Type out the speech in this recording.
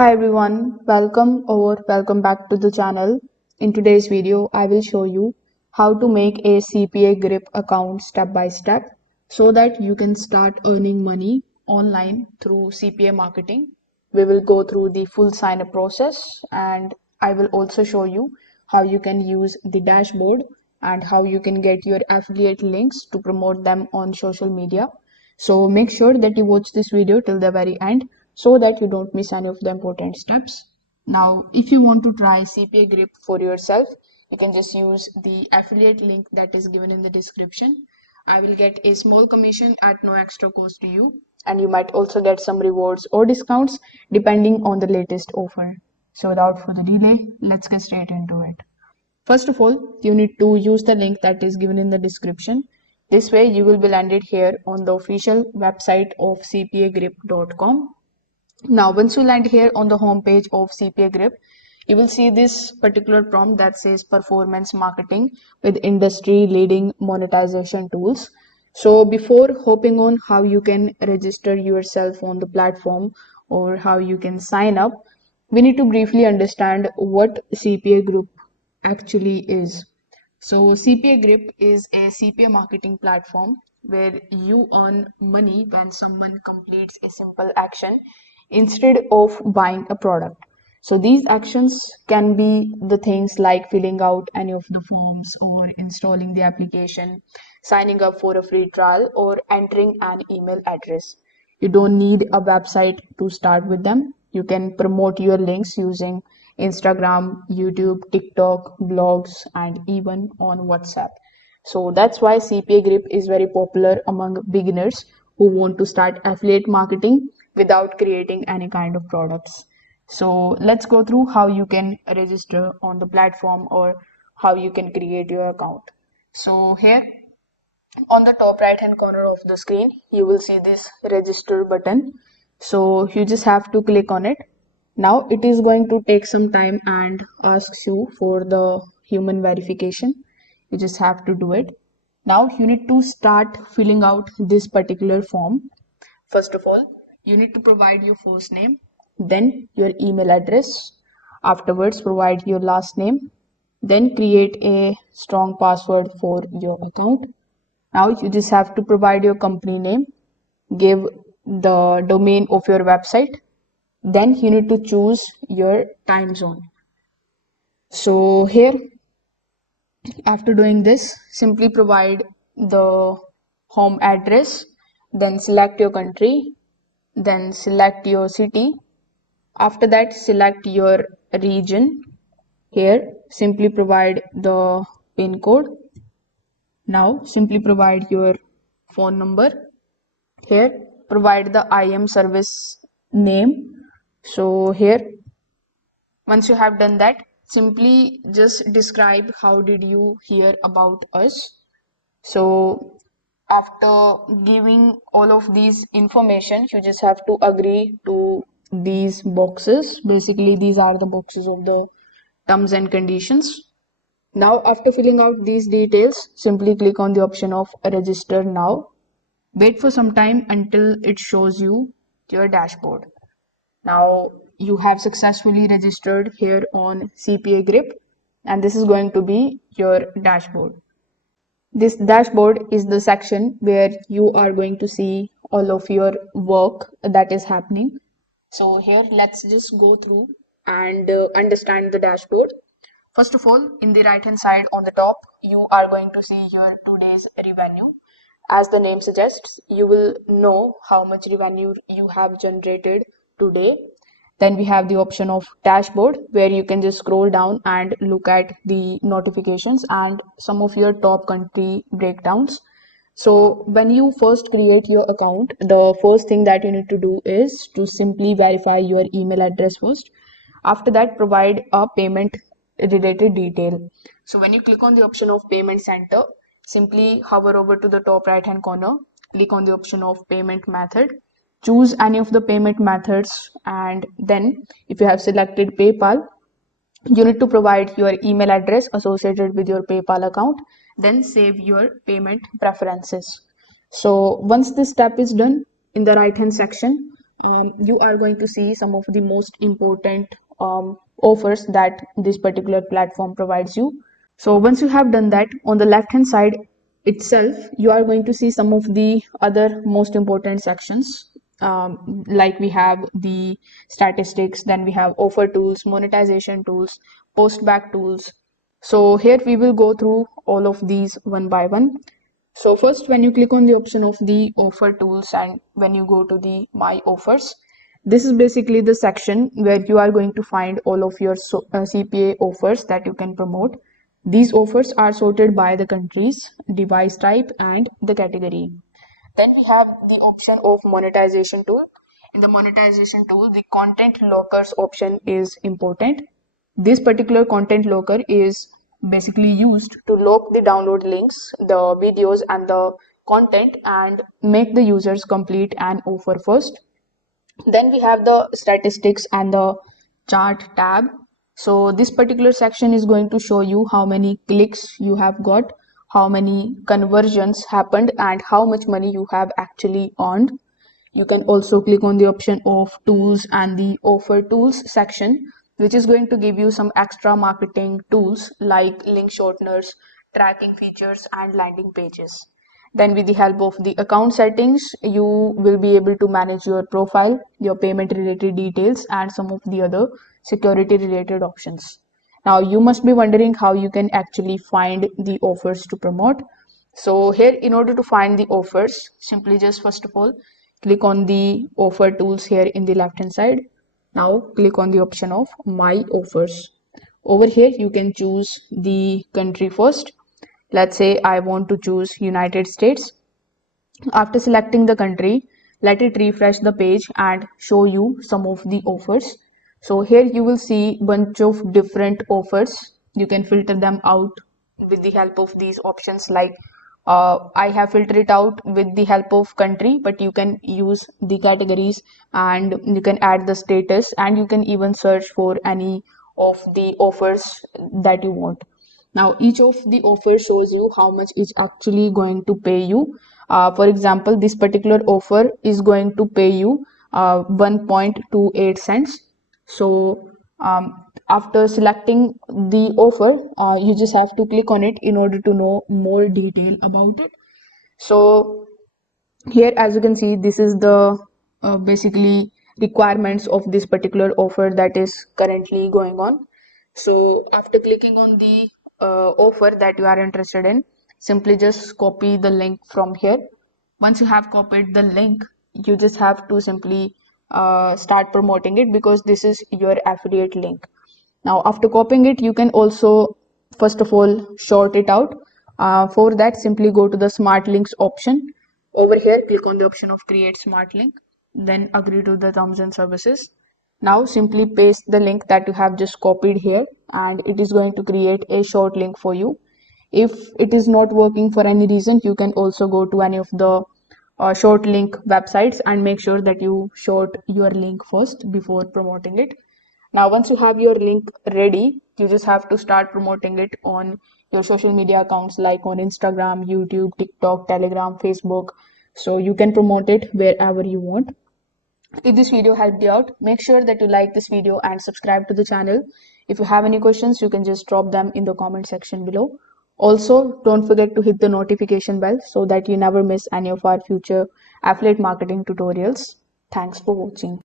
Hi everyone, welcome back to the channel. In today's video, I will show you how to make a CPA grip account step by step so that you can start earning money online through CPA marketing. We will go through the full sign up process and I will also show you how you can use the dashboard and how you can get your affiliate links to promote them on social media. So make sure that you watch this video till the very end so that you don't miss any of the important steps. Now, if you want to try CPA grip for yourself, you can just use the affiliate link that is given in the description. I will get a small commission at no extra cost to you, and you might also get some rewards or discounts depending on the latest offer. So without further delay, let's get straight into it. First of all, you need to use the link that is given in the description. This way you will be landed here on the official website of cpagrip.com. Now, once you land here on the home page of CPA Grip, you will see this particular prompt that says performance marketing with industry leading monetization tools. So before hopping on how you can register yourself on the platform or how you can sign up, we need to briefly understand what CPA Group actually is. So CPA Grip is a CPA marketing platform where you earn money when someone completes a simple action instead of buying a product. So these actions can be the things like filling out any of the forms or installing the application, signing up for a free trial, or entering an email address. You don't need a website to start with them. You can promote your links using Instagram, YouTube, TikTok, blogs, and even on WhatsApp. So that's why CPA Grip is very popular among beginners who want to start affiliate marketing without creating any kind of products. So let's go through how you can register on the platform or how you can create your account. So here on the top right hand corner of the screen, you will see this register button. So you just have to click on it. Now it is going to take some time and asks you for the human verification. You just have to do it. Now you need to start filling out this particular form. First of all, you need to provide your first name, then your email address. Afterwards, provide your last name, then create a strong password for your account. Now you just have to provide your company name, give the domain of your website, then you need to choose your time zone. So here, after doing this, simply provide the home address, then select your country, then select your city. After that, select your region. Here, simply provide the PIN code. Now, simply provide your phone number. Here, provide the IM service name. So here, once you have done that, simply just describe how did you hear about us. So after giving all of these information, you just have to agree to these boxes. Basically, these are the boxes of the terms and conditions. Now, after filling out these details, simply click on the option of register now. Wait for some time until it shows you your dashboard. Now you have successfully registered here on CPA Grip, and this is going to be your dashboard. This dashboard is the section where you are going to see all of your work that is happening. So here let's just go through and understand the dashboard. First of all, in the right hand side on the top, you are going to see your today's revenue. As the name suggests, you will know how much revenue you have generated today. Then we have the option of dashboard where you can just scroll down and look at the notifications and some of your top country breakdowns. So when you first create your account, the first thing that you need to do is to simply verify your email address first. After that, provide a payment related detail. So when you click on the option of payment center, simply hover over to the top right hand corner, click on the option of payment method, choose any of the payment methods, and then if you have selected PayPal, you need to provide your email address associated with your PayPal account, then save your payment preferences. So once this step is done, in the right hand section, you are going to see some of the most important offers that this particular platform provides you. So once you have done that, on the left hand side itself, you are going to see some of the other most important sections. Like we have the statistics, then we have offer tools, monetization tools, post back tools. So here we will go through all of these one by one. So first, when you click on the option of the offer tools and when you go to the my offers, this is basically the section where you are going to find all of your CPA offers that you can promote. These offers are sorted by the countries, device type, and the category. Then we have the option of monetization tool. In the monetization tool, the content lockers option is important. This particular content locker is basically used to lock the download links, the videos, and the content and make the users complete an offer first. Then we have the statistics and the chart tab. So this particular section is going to show you how many clicks you have got, how many conversions happened, and how much money you have actually earned. You can also click on the option of tools and the offer tools section, which is going to give you some extra marketing tools like link shorteners, tracking features, and landing pages. Then with the help of the account settings, you will be able to manage your profile, your payment related details, and some of the other security related options. Now you must be wondering how you can actually find the offers to promote. So here, in order to find the offers, simply just first of all click on the offer tools here in the left hand side. Now click on the option of my offers. Over here you can choose the country first. Let's say I want to choose United States. After selecting the country, let it refresh the page and show you some of the offers. So here you will see bunch of different offers. You can filter them out with the help of these options, like I have filtered it out with the help of country, but you can use the categories and you can add the status and you can even search for any of the offers that you want. Now each of the offers shows you how much is actually going to pay you. For example, this particular offer is going to pay you 1.28 cents. So after selecting the offer, you just have to click on it in order to know more detail about it. So here, as you can see, this is the basically requirements of this particular offer that is currently going on. So after clicking on the offer that you are interested in, simply just copy the link from here. Once you have copied the link, you just have to simply start promoting it because this is your affiliate link. Now after copying it, you can also first of all short it out. For that, simply go to the smart links option. Over here, click on the option of create smart link, then agree to the terms and services. Now simply paste the link that you have just copied here and it is going to create a short link for you. If it is not working for any reason, you can also go to any of the short link websites and make sure that you short your link first before promoting it. Now, once you have your link ready, you just have to start promoting it on your social media accounts like on Instagram, YouTube, TikTok, Telegram, Facebook. So you can promote it wherever you want. If this video helped you out, make sure that you like this video and subscribe to the channel. If you have any questions, you can just drop them in the comment section below. Also, don't forget to hit the notification bell so that you never miss any of our future affiliate marketing tutorials. Thanks for watching.